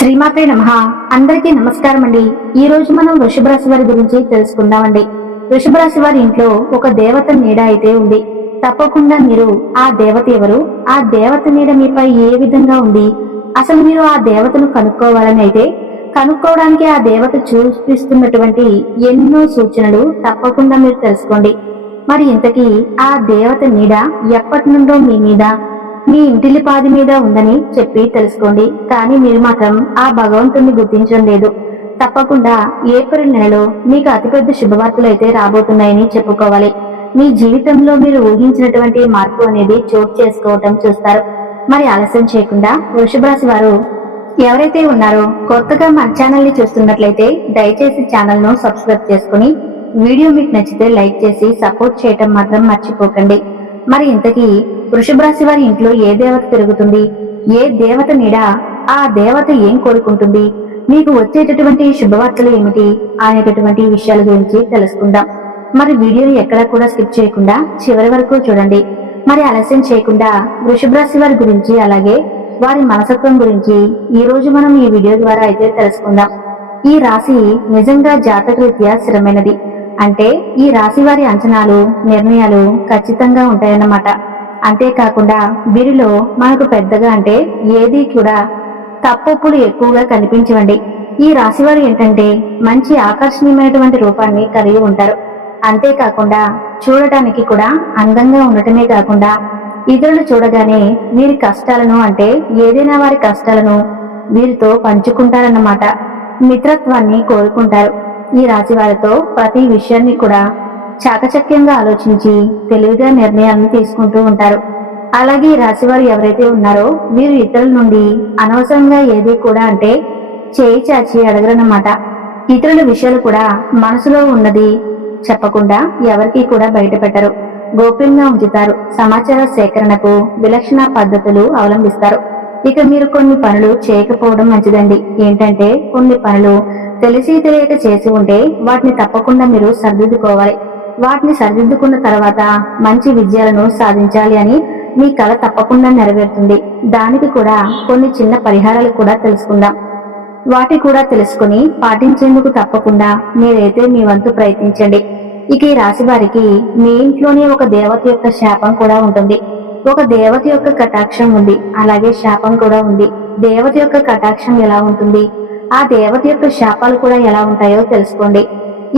శ్రీమాత్రే నమః. అందరికీ నమస్కారం అండి. ఈ రోజు మనం వృషభ రాశి వారి గురించి తెలుసుకుందామండి. వృషభ రాశి వారి ఇంట్లో ఒక దేవత నీడ అయితే ఉంది. తప్పకుండా మీరు ఆ దేవత ఎవరు, ఆ దేవత నీడ మీపై ఏ విధంగా ఉంది, అసలు మీరు ఆ దేవతను కనుక్కోవాలని అయితే కనుక్కోవడానికి ఆ దేవత చూపిస్తున్నటువంటి ఎన్నో సూచనలు తప్పకుండా మీరు తెలుసుకోండి. మరి ఇంతకీ ఆ దేవత నీడ ఎప్పటి నుండో మీ మీద, మీ ఇంటిలిపాది మీద ఉందని చెప్పి తెలుసుకోండి. కానీ మీరు మాత్రం ఆ భగవంతుణ్ణి గుర్తించడం లేదు. తప్పకుండా ఏప్రిల్ నెలలో మీకు అతిపెద్ద శుభవార్తలు అయితే రాబోతున్నాయని చెప్పుకోవాలి. మీ జీవితంలో మీరు ఊహించినటువంటి మార్పు అనేది చోటు చేసుకోవటం చూస్తారు. మరి ఆలస్యం చేయకుండా వృషభ రాశి వారు ఎవరైతే ఉన్నారో కొత్తగా మన ఛానల్ ని చూస్తున్నట్లయితే దయచేసి ఛానల్ ను సబ్స్క్రైబ్ చేసుకుని వీడియో మీకు నచ్చితే లైక్ చేసి సపోర్ట్ చేయటం మాత్రం మర్చిపోకండి. మరి ఇంతకీ వృషభ రాశి వారి ఇంట్లో ఏ దేవత తిరుగుతుంది, ఏ దేవత నీడ ఆ దేవత ఏం కోరుకుంటుంది, మీకు వచ్చేటటువంటి శుభవార్తలు ఏమిటి అనేటటువంటి విషయాల గురించి తెలుసుకుందాం. మరి వీడియోని ఎక్కడా కూడా స్కిప్ చేయకుండా చివరి వరకు చూడండి. మరి ఆలస్యం చేయకుండా వృషభ రాశి వారి గురించి, అలాగే వారి మనసత్వం గురించి ఈ రోజు మనం ఈ వీడియో ద్వారా అయితే తెలుసుకుందాం. ఈ రాశి నిజంగా జాతకరీత్యా స్థిరమైనది. అంటే ఈ రాశి వారి అంచనాలు, నిర్ణయాలు ఖచ్చితంగా ఉంటాయన్నమాట. అంతేకాకుండా వీరిలో మనకు పెద్దగా అంటే ఏది కూడా తప్పొప్పులు ఎక్కువగా కనిపించవండి. ఈ రాశి వారు ఏంటంటే మంచి ఆకర్షణీయమైనటువంటి రూపాన్ని కలిగి ఉంటారు. అంతేకాకుండా చూడటానికి కూడా అందంగా ఉండటమే కాకుండా ఇతరులు చూడగానే వీరి కష్టాలను, అంటే ఏదైనా వారి కష్టాలను వీరితో పంచుకుంటారన్నమాట. మిత్రత్వాన్ని కోరుకుంటారు. ఈ రాశి వారితో ప్రతి విషయాన్ని కూడా చాకచక్యంగా ఆలోచించి తెలివిగా నిర్ణయాలను తీసుకుంటూ ఉంటారు. అలాగే ఈ రాశి వారు ఎవరైతే ఉన్నారో వీరు ఇతరుల నుండి అనవసరంగా ఏది కూడా అంటే చేయి చాచి అడగరన్నమాట. ఇతరుల విషయాలు కూడా మనసులో ఉన్నది చెప్పకుండా ఎవరికీ కూడా బయట పెట్టరు. గోప్యంగా ఉంచుతారు. సమాచార సేకరణకు విలక్షణ పద్ధతులు అవలంబిస్తారు. ఇక మీరు కొన్ని పనులు చేయకపోవడం మంచిదండి. ఏంటంటే కొన్ని పనులు తెలిసి తెలియక చేసి ఉంటే వాటిని తప్పకుండా మీరు సరిదిద్దుకోవాలి. వాటిని సరిదిద్దుకున్న తర్వాత మంచి విజయాలను సాధించాలి అని మీ కల తప్పకుండా నెరవేరుతుంది. దానికి కూడా కొన్ని చిన్న పరిహారాలు కూడా తెలుసుకుందాం. వాటి కూడా తెలుసుకుని పాటించేందుకు తప్పకుండా మీరైతే మీ వంతు ప్రయత్నించండి. ఇక ఈ రాశి వారికి మీ ఇంట్లోనే ఒక దేవత యొక్క శాపం కూడా ఉంటుంది. ఒక దేవత యొక్క కటాక్షం ఉంది, అలాగే శాపం కూడా ఉంది. దేవత యొక్క కటాక్షం ఎలా ఉంటుంది, ఆ దేవత యొక్క శాపాలు కూడా ఎలా ఉంటాయో తెలుసుకోండి.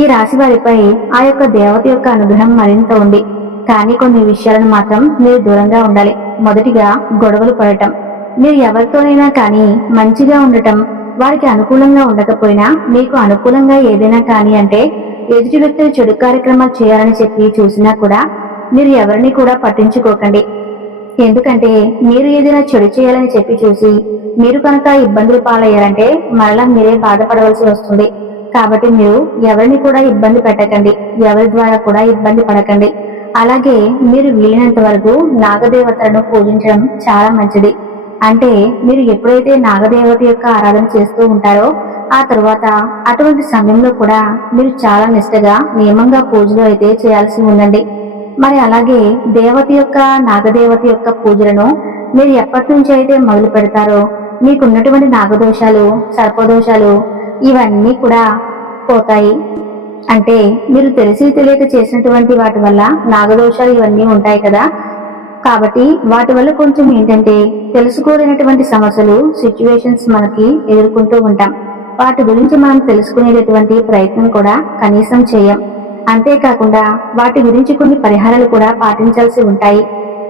ఈ రాశి వారిపై ఆ యొక్క దేవత యొక్క అనుగ్రహం మరింత ఉంది. కానీ కొన్ని విషయాలను మాత్రం మీరు దూరంగా ఉండాలి. మొదటిగా గొడవలు పడటం. మీరు ఎవరితోనైనా కానీ మంచిగా ఉండటం, వారికి అనుకూలంగా ఉండకపోయినా మీకు అనుకూలంగా ఏదైనా కానీ అంటే ఎదుటి వ్యక్తులు చెడు కార్యక్రమాలు చేయాలని చెప్పి చూసినా కూడా మీరు ఎవరిని కూడా పట్టించుకోకండి. ఎందుకంటే మీరు ఏదైనా చెడు చేయాలని చెప్పి చూసి మీరు కనుక ఇబ్బందులు పాలయ్యారంటే మరలా మీరే బాధపడవలసి వస్తుంది. కాబట్టి మీరు ఎవరిని కూడా ఇబ్బంది పెట్టకండి, ఎవరి ద్వారా కూడా ఇబ్బంది పడకండి. అలాగే మీరు వీలైనంత వరకు నాగదేవతలను పూజించడం చాలా మంచిది. అంటే మీరు ఎప్పుడైతే నాగదేవత యొక్క ఆరాధన చేస్తూ ఉంటారో ఆ తరువాత అటువంటి సమయంలో కూడా మీరు చాలా నిష్టగా నియమంగా పూజలు అయితే చేయాల్సి ఉందండి. మరి అలాగే దేవత యొక్క, నాగదేవత యొక్క పూజలను మీరు ఎప్పటి నుంచి అయితే మొదలు పెడతారో మీకున్నటువంటి నాగదోషాలు, సర్పదోషాలు ఇవన్నీ కూడా పోతాయి. అంటే మీరు తెలిసి తెలియక చేసినటువంటి వాటి వల్ల నాగదోషాలు ఇవన్నీ ఉంటాయి కదా. కాబట్టి వాటి వల్ల కొంచెం ఏంటంటే తెలుసుకోలేనటువంటి సమస్యలు, సిచ్యువేషన్స్ మనకి ఎదుర్కొంటూ ఉంటాం. వాటి గురించి మనం తెలుసుకునేటటువంటి ప్రయత్నం కూడా కనీసం చేయం. అంతేకాకుండా వాటి గురించి కొన్ని పరిహారాలు కూడా పాటించాల్సి ఉంటాయి.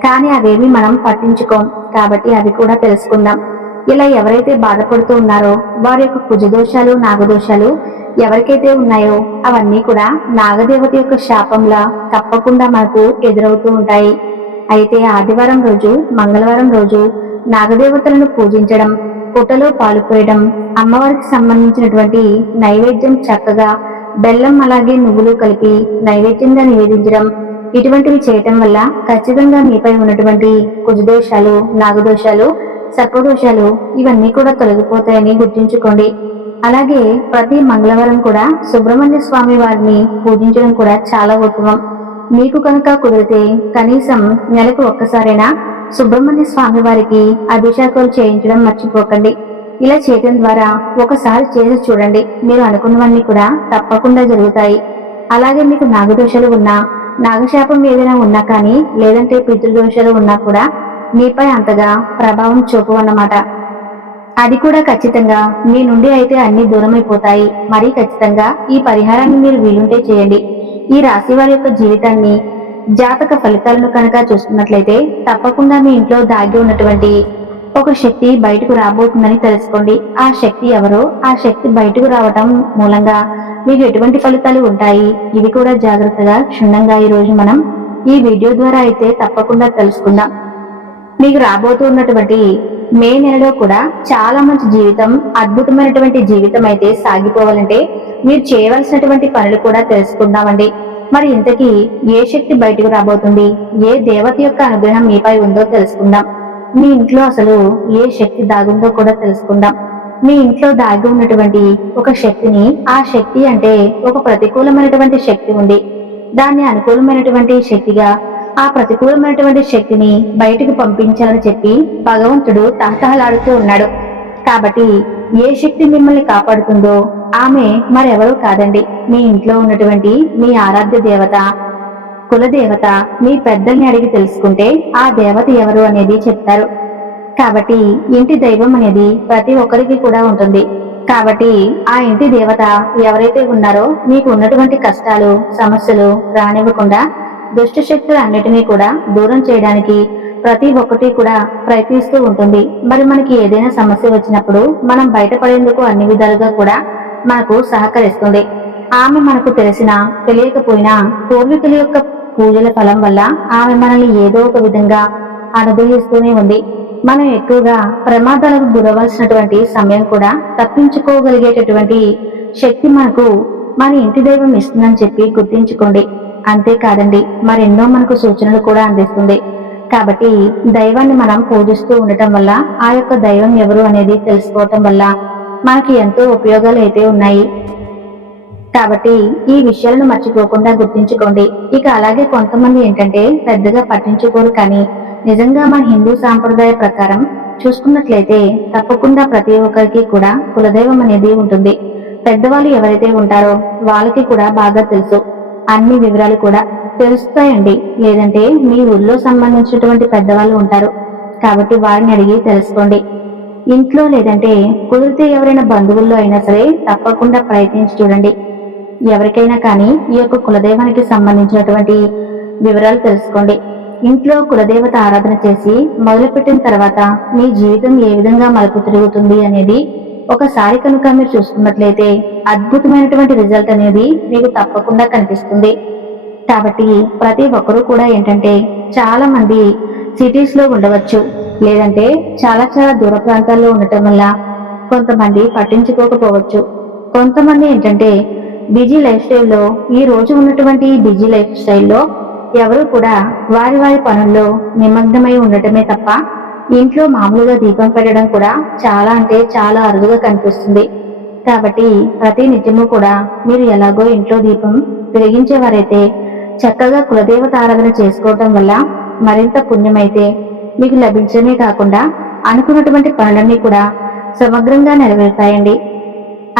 కానీ అవేమి మనం పట్టించుకోం. కాబట్టి అవి కూడా తెలుసుకుందాం. ఇలా ఎవరైతే బాధపడుతూ ఉన్నారో వారి యొక్క కుజదోషాలు, నాగదోషాలు ఎవరికైతే ఉన్నాయో అవన్నీ కూడా నాగదేవత యొక్క శాపంలా తప్పకుండా మనకు ఎదురవుతూ ఉంటాయి. అయితే ఆదివారం రోజు, మంగళవారం రోజు నాగదేవతలను పూజించడం, పుట్టలో పాలు పోయడం, అమ్మవారికి సంబంధించినటువంటి నైవేద్యం చక్కగా బెల్లం అలాగే నువ్వులు కలిపి నైవేద్యంగా నివేదించడం, ఇటువంటివి చేయటం వల్ల ఖచ్చితంగా మీపై ఉన్నటువంటి కుజదోషాలు, నాగదోషాలు, సర్పదోషాలు ఇవన్నీ కూడా తొలగిపోతాయని గుర్తుంచుకోండి. అలాగే ప్రతి మంగళవారం కూడా సుబ్రహ్మణ్య స్వామి వారిని పూజించడం కూడా చాలా ఉత్తమం. మీకు కనుక కుదిరితే కనీసం నెలకు ఒక్కసారైనా సుబ్రహ్మణ్య స్వామి వారికి అభిషేకాలు చేయించడం మర్చిపోకండి. ఇలా చేయడం ద్వారా ఒకసారి చేసి చూడండి, మీరు అనుకున్నవన్నీ కూడా తప్పకుండా జరుగుతాయి. అలాగే మీకు నాగదోషాలు ఉన్నా, నాగశాపం ఏదైనా ఉన్నా కానీ, లేదంటే పితృదోషాలు ఉన్నా కూడా మీపై అంతగా ప్రభావం చూపు అన్నమాట. అది కూడా ఖచ్చితంగా మీ నుండి అయితే అన్ని దూరమైపోతాయి. మరీ ఖచ్చితంగా ఈ పరిహారాన్ని మీరు వీలుంటే చేయండి. ఈ రాశి వారి యొక్క జీవితాన్ని, జాతక ఫలితాలను కనుక చూసుకున్నట్లయితే తప్పకుండా మీ ఇంట్లో దాగి ఉన్నటువంటి ఒక శక్తి బయటకు రాబోతుందని తెలుసుకోండి. ఆ శక్తి ఎవరో, ఆ శక్తి బయటకు రావటం మూలంగా మీకు ఎటువంటి ఫలితాలు ఉంటాయి, ఇవి కూడా జాగ్రత్తగా క్షుణ్ణంగా ఈ రోజు మనం ఈ వీడియో ద్వారా అయితే తప్పకుండా తెలుసుకుందాం. మీకు రాబోతున్నటువంటి మే నెలలో కూడా చాలా మంచి జీవితం, అద్భుతమైనటువంటి జీవితం అయితే సాగిపోవాలంటే మీరు చేయవలసినటువంటి పనులు కూడా తెలుసుకుందామండి. మరి ఇంతకీ ఏ శక్తి బయటకు రాబోతుంది, ఏ దేవత యొక్క అనుగ్రహం మీపై ఉందో తెలుసుకుందాం. మీ ఇంట్లో అసలు ఏ శక్తి దాగుందో కూడా తెలుసుకుందాం. మీ ఇంట్లో దాగి ఉన్నటువంటి ఒక శక్తిని, ఆ శక్తి అంటే ఒక ప్రతికూలమైనటువంటి శక్తి ఉంది, దాన్ని అనుకూలమైనటువంటి శక్తిగా, ఆ ప్రతికూలమైనటువంటి శక్తిని బయటకు పంపించాలని చెప్పి భగవంతుడు తహతహలాడుతూ ఉన్నాడు. కాబట్టి ఏ శక్తి మిమ్మల్ని కాపాడుతుందో ఆమె మరెవరూ కాదండి, మీ ఇంట్లో ఉన్నటువంటి మీ ఆరాధ్య దేవత, కులదేవత. మీ పెద్దల్ని అడిగి తెలుసుకుంటే ఆ దేవత ఎవరు అనేది చెప్తారు. కాబట్టి ఇంటి దైవం అనేది ప్రతి ఒక్కరికి కూడా ఉంటుంది. కాబట్టి ఆ ఇంటి దేవత ఎవరైతే ఉన్నారో మీకు ఉన్నటువంటి కష్టాలు, సమస్యలు రానివ్వకుండా దుష్ట శక్తులు అన్నిటినీ కూడా దూరం చేయడానికి ప్రతి ఒక్కటి కూడా ప్రయత్నిస్తూ ఉంటుంది. మరి మనకి ఏదైనా సమస్య వచ్చినప్పుడు మనం బయటపడేందుకు అన్ని విధాలుగా కూడా మనకు సహకరిస్తుంది. ఆమె మనకు తెలిసినా తెలియకపోయినా పూర్వీకుల యొక్క పూజల ఫలం వల్ల ఆమె మనల్ని ఏదో ఒక విధంగా అనుగ్రహిస్తూనే ఉంది. మనం ఎక్కువగా ప్రమాదాలకు గురవలసినటువంటి సమయం కూడా తప్పించుకోగలిగేటటువంటి శక్తి మనకు మన ఇంటి దైవం ఇస్తుందని చెప్పి గుర్తించుకోండి. అంతేకాదండి, మరెన్నో మనకు సూచనలు కూడా అందిస్తుంది. కాబట్టి దైవాన్ని మనం పూజిస్తూ ఉండటం వల్ల, ఆ యొక్క దైవం ఎవరు అనేది తెలుసుకోవటం వల్ల మనకి ఎంతో ఉపయోగాలు అయితే ఉన్నాయి. కాబట్టి ఈ విషయాలను మర్చిపోకుండా గుర్తించుకోండి. ఇక అలాగే కొంతమంది ఏంటంటే పెద్దగా పట్టించుకోరు, కానీ నిజంగా మన హిందూ సాంప్రదాయ ప్రకారం చూసుకున్నట్లయితే తప్పకుండా ప్రతి ఒక్కరికి కూడా కులదైవం అనేది ఉంటుంది. పెద్దవాళ్ళు ఎవరైతే ఉంటారో వాళ్ళకి కూడా బాగా తెలుసు, అన్ని వివరాలు కూడా తెలుస్తాయండి. లేదంటే మీ ఊళ్ళో సంబంధించినటువంటి పెద్దవాళ్ళు ఉంటారు, కాబట్టి వారిని అడిగి తెలుసుకోండి. ఇంట్లో లేదంటే కుదిరితే ఎవరైనా బంధువుల్లో అయినా సరే తప్పకుండా ప్రయత్నించి చూడండి. ఎవరికైనా కానీ ఈ యొక్క కులదైవానికి సంబంధించినటువంటి వివరాలు తెలుసుకోండి. ఇంట్లో కులదేవత ఆరాధన చేసి మొదలుపెట్టిన తర్వాత మీ జీవితం ఏ విధంగా మలుపు తిరుగుతుంది అనేది ఒకసారి కనుక మీరు చూసుకున్నట్లయితే అద్భుతమైనటువంటి రిజల్ట్ అనేది మీకు తప్పకుండా కనిపిస్తుంది. కాబట్టి ప్రతి ఒక్కరూ కూడా ఏంటంటే చాలా మంది సిటీస్ లో ఉండవచ్చు, లేదంటే చాలా చాలా దూర ప్రాంతాల్లో ఉండటం వల్ల కొంతమంది పట్టించుకోకపోవచ్చు. కొంతమంది ఏంటంటే బిజీ లైఫ్ స్టైల్లో, ఈ రోజు ఉన్నటువంటి బిజీ లైఫ్ స్టైల్లో ఎవరు కూడా వారి వారి పనుల్లో నిమగ్నమై ఉండటమే తప్ప ఇంట్లో మామూలుగా దీపం పెట్టడం కూడా చాలా అంటే చాలా అరుదుగా కనిపిస్తుంది. కాబట్టి ప్రతి నిత్యము కూడా మీరు ఎలాగో ఇంట్లో దీపం వెలిగించేవారైతే చక్కగా కులదేవత ఆరాధన చేసుకోవటం వల్ల మరింత పుణ్యమైతే మీకు లభించడమే కాకుండా అనుకున్నటువంటి పనులన్నీ కూడా సమగ్రంగా నెరవేరుతాయండి.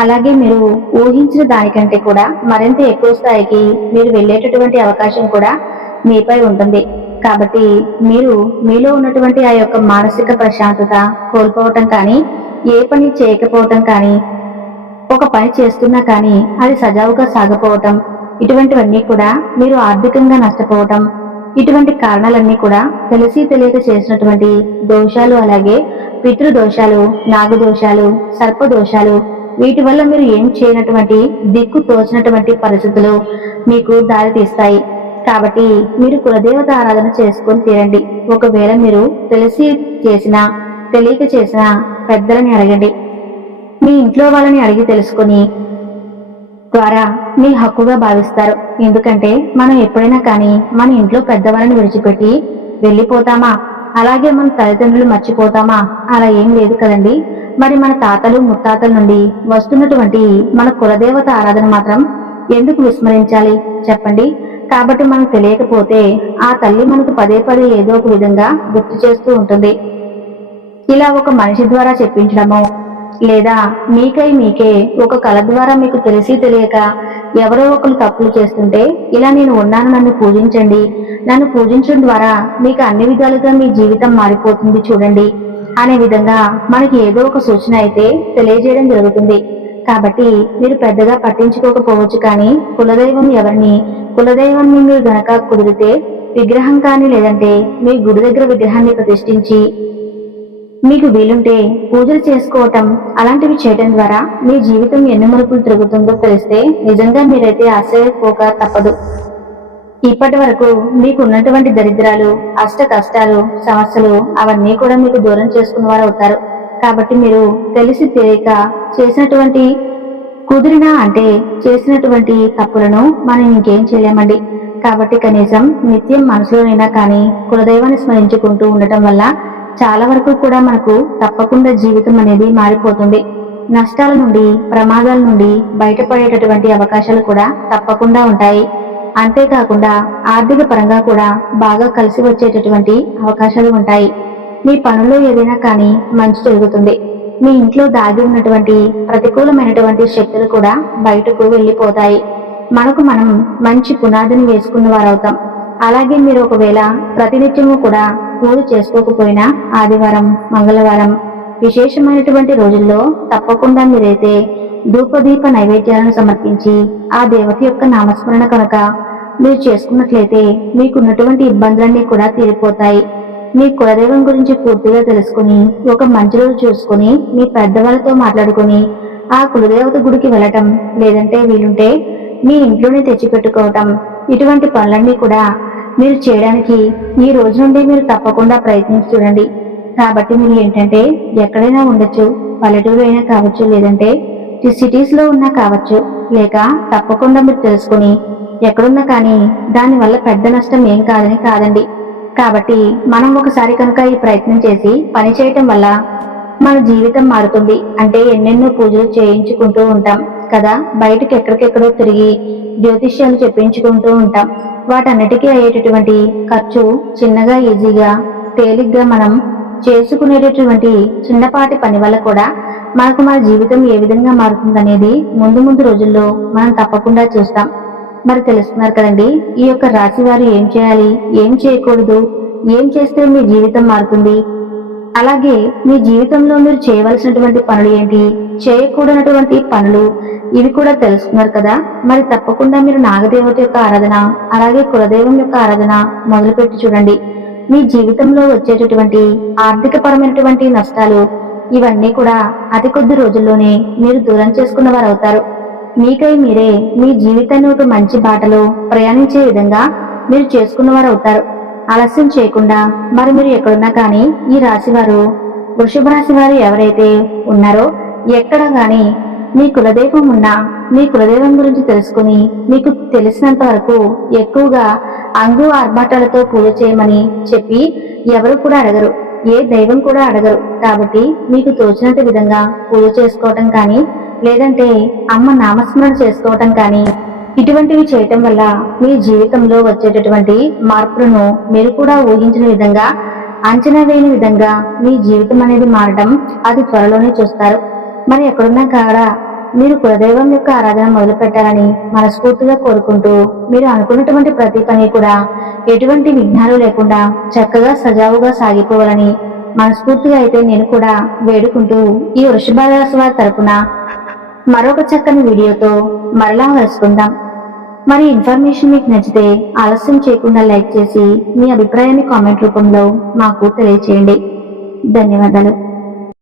అలాగే మీరు ఊహించిన దానికంటే కూడా మరింత ఎక్కువ స్థాయికి మీరు వెళ్ళేటటువంటి అవకాశం కూడా మీపై ఉంటుంది. కాబట్టి మీరు మీలో ఉన్నటువంటి ఆ యొక్క మానసిక ప్రశాంతత కోల్పోవటం కానీ, ఏ పని చేయకపోవటం కానీ, ఒక పని చేస్తున్నా కానీ అది సజావుగా సాగపోవటం, ఇటువంటివన్నీ కూడా మీరు ఆర్థికంగా నష్టపోవటం, ఇటువంటి కారణాలన్నీ కూడా తెలిసి తెలియక చేసినటువంటి దోషాలు, అలాగే పితృదోషాలు, నాగదోషాలు, సర్పదోషాలు, వీటి వల్ల మీరు ఏం చేయనటువంటి దిక్కు తోచినటువంటి పరిస్థితులు మీకు దారి తీస్తాయి. కాబట్టి మీరు కులదేవత ఆరాధన చేసుకొని తీరండి. ఒకవేళ మీరు తెలిసి చేసినా తెలియక చేసినా పెద్దలని అడగండి. మీ ఇంట్లో వాళ్ళని అడిగి తెలుసుకొని ద్వారా మీ హక్కుగా భావిస్తారు. ఎందుకంటే మనం ఎప్పుడైనా కానీ మన ఇంట్లో పెద్దవాళ్ళని విడిచిపెట్టి వెళ్ళిపోతామా, అలాగే మన తల్లిదండ్రులు మర్చిపోతామా? అలా ఏం లేదు కదండి. మరి మన తాతలు ముత్తాతల నుండి వస్తున్నటువంటి మన కులదేవత ఆరాధన మాత్రం ఎందుకు విస్మరించాలి చెప్పండి. కాబట్టి మనకు తెలియకపోతే ఆ తల్లి మనకు పదే పదే ఏదో ఒక విధంగా గుర్తు చేస్తూ ఉంటుంది. ఇలా ఒక మనిషి ద్వారా చెప్పించడమో, లేదా మీకే ఒక కళ ద్వారా మీకు తెలిసి తెలియక ఎవరో ఒకరు తప్పులు చేస్తుంటే ఇలా నేను ఉన్నాను, నన్ను పూజించండి, నన్ను పూజించడం ద్వారా మీకు అన్ని విధాలుగా మీ జీవితం మారిపోతుంది చూడండి అనే విధంగా మనకి ఏదో ఒక సూచన అయితే తెలియజేయడం జరుగుతుంది. కాబట్టి మీరు పెద్దగా పట్టించుకోకపోవచ్చు, కానీ కులదైవాన్ని మీరు గనక కుదిరితే విగ్రహం కానీ లేదంటే మీ గుడి దగ్గర విగ్రహాన్ని ప్రతిష్ఠించి మీకు వీలుంటే పూజలు చేసుకోవటం అలాంటివి చేయటం ద్వారా మీ జీవితం ఎన్ని మలుపులు తిరుగుతుందో తెలిస్తే నిజంగా మీరైతే ఆశ్చర్యపోక తప్పదు. ఇప్పటి వరకు మీకు ఉన్నటువంటి దరిద్రాలు, అష్ట కష్టాలు, సమస్యలు అవన్నీ కూడా మీకు దూరం చేసుకున్న వారు అవుతారు. కాబట్టి మీరు తెలిసి తెలియక చేసినటువంటి కుదిరినా అంటే చేసినటువంటి తప్పులను మనం ఇంకేం చేయలేమండి. కాబట్టి కనీసం నిత్యం మనసులోనైనా కానీ కులదైవాన్ని స్మరించుకుంటూ ఉండటం వల్ల చాలా వరకు కూడా మనకు తప్పకుండా జీవితం అనేది మారిపోతుంది. నష్టాల నుండి, ప్రమాదాల నుండి బయటపడేటటువంటి అవకాశాలు కూడా తప్పకుండా ఉంటాయి. అంతేకాకుండా ఆర్థిక పరంగా కూడా బాగా కలిసి వచ్చేటటువంటి అవకాశాలు ఉంటాయి. మీ పనుల్లో ఏదైనా కానీ మంచి జరుగుతుంది. మీ ఇంట్లో దాగి ఉన్నటువంటి ప్రతికూలమైనటువంటి శక్తులు కూడా బయటకు వెళ్ళిపోతాయి. మనం మంచి పునాదిని వేసుకున్న వారవుతాం. అలాగే మీరు ఒకవేళ ప్రతినిత్యము కూడా పూజ చేసుకోకపోయినా ఆదివారం, మంగళవారం విశేషమైనటువంటి రోజుల్లో తప్పకుండా మీరైతే ధూపదీప నైవేద్యాలను సమర్పించి ఆ దేవత యొక్క నామస్మరణ కనుక మీరు చేసుకున్నట్లయితే మీకున్నటువంటి ఇబ్బందులన్నీ కూడా తీరిపోతాయి. మీ కులదైవం గురించి పూర్తిగా తెలుసుకుని ఒక మంచి రోజు చూసుకుని మీ పెద్దవాళ్ళతో మాట్లాడుకుని ఆ కులదేవత గుడికి వెళ్ళటం, లేదంటే వీలుంటే మీ ఇంట్లోనే తెచ్చిపెట్టుకోవటం, ఇటువంటి పనులన్నీ కూడా మీరు చేయడానికి ఈ రోజు నుండి మీరు తప్పకుండా ప్రయత్నించి చూడండి. కాబట్టి మీరు ఏంటంటే ఎక్కడైనా ఉండొచ్చు, పల్లెటూరు అయినా కావచ్చు, లేదంటే సిటీస్ లో ఉన్నా కావచ్చు, లేక తప్పకుండా మీరు తెలుసుకుని ఎక్కడున్నా కానీ దానివల్ల పెద్ద నష్టం ఏం కాదండి. కాబట్టి మనం ఒకసారి కనుక ఈ ప్రయత్నం చేసి పని చేయటం వల్ల మన జీవితం మారుతుంది. అంటే ఎన్నెన్నో పూజలు చేయించుకుంటూ ఉంటాం కదా, బయటకు ఎక్కడికెక్కడో తిరిగి జ్యోతిష్యాలు చెప్పించుకుంటూ ఉంటాం. వాటన్నిటికీ అయ్యేటటువంటి ఖర్చు చిన్నగా, ఈజీగా, తేలిగ్గా మనం చేసుకునేటటువంటి చిన్నపాటి పని వల్ల కూడా మనకు మన జీవితం ఏ విధంగా మారుతుందనేది ముందు రోజుల్లో మనం తప్పకుండా చూస్తాం. మరి తెలుస్తున్నారు కదండి, ఈ యొక్క రాశి వారు ఏం చేయాలి, ఏం చేయకూడదు, ఏం చేస్తే మీ జీవితం మారుతుంది, అలాగే మీ జీవితంలో మీరు చేయవలసినటువంటి పనులు ఏంటి, చేయకూడనటువంటి పనులు, ఇవి కూడా తెలుసుకున్నారు కదా. మరి తప్పకుండా మీరు నాగదేవత యొక్క ఆరాధన, అలాగే కులదైవం యొక్క ఆరాధన మొదలుపెట్టి చూడండి. మీ జీవితంలో వచ్చేటటువంటి ఆర్థిక పరమైనటువంటి నష్టాలు ఇవన్నీ కూడా అతి కొద్ది రోజుల్లోనే మీరు దూరం చేసుకున్న వారు అవుతారు. మీకై మీరే మీ జీవితాన్ని ఒక మంచి బాటలో ప్రయాణించే విధంగా మీరు చేసుకున్నవారు అవుతారు. ఆలస్యం చేయకుండా మరి మీరు ఎక్కడున్నా కానీ ఈ రాశి వారు, వృషభ రాశి వారు ఎవరైతే ఉన్నారో ఎక్కడ గాని మీ కులదైవం ఉన్నా మీ కులదైవం గురించి తెలుసుకుని మీకు తెలిసినంత వరకు ఎక్కువగా అంగు ఆర్భాటాలతో పూజ చేయమని చెప్పి ఎవరు కూడా అడగరు, ఏ దైవం కూడా అడగరు. కాబట్టి మీకు తోచినంత విధంగా పూజ చేసుకోవటం కానీ, లేదంటే అమ్మ నామస్మరణ చేసుకోవటం కానీ, ఇటువంటివి చేయటం వల్ల మీ జీవితంలో వచ్చేటటువంటి మార్పులను మీరు కూడా ఊహించిన విధంగా, అంచనా వేయని విధంగా మీ జీవితం అనేది మారడం అది త్వరలోనే చూస్తారు. మరి ఎక్కడున్నా కాడా మీరు కులదైవం యొక్క ఆరాధన మొదలు పెట్టాలని మనస్ఫూర్తిగా కోరుకుంటూ, మీరు అనుకున్నటువంటి ప్రతి పని కూడా ఎటువంటి విఘ్నాలు లేకుండా చక్కగా సజావుగా సాగిపోవాలని మనస్ఫూర్తిగా అయితే నేను కూడా వేడుకుంటూ, ఈ వృషభ రాశి వారి తరపున మరొక చక్కని వీడియోతో మరలా కలుసుకుందాం. మరి ఇన్ఫర్మేషన్ మీకు నచ్చితే ఆలస్యం చేయకుండా లైక్ చేసి మీ అభిప్రాయాన్ని కామెంట్ రూపంలో మాకు తెలియచేయండి. ధన్యవాదాలు.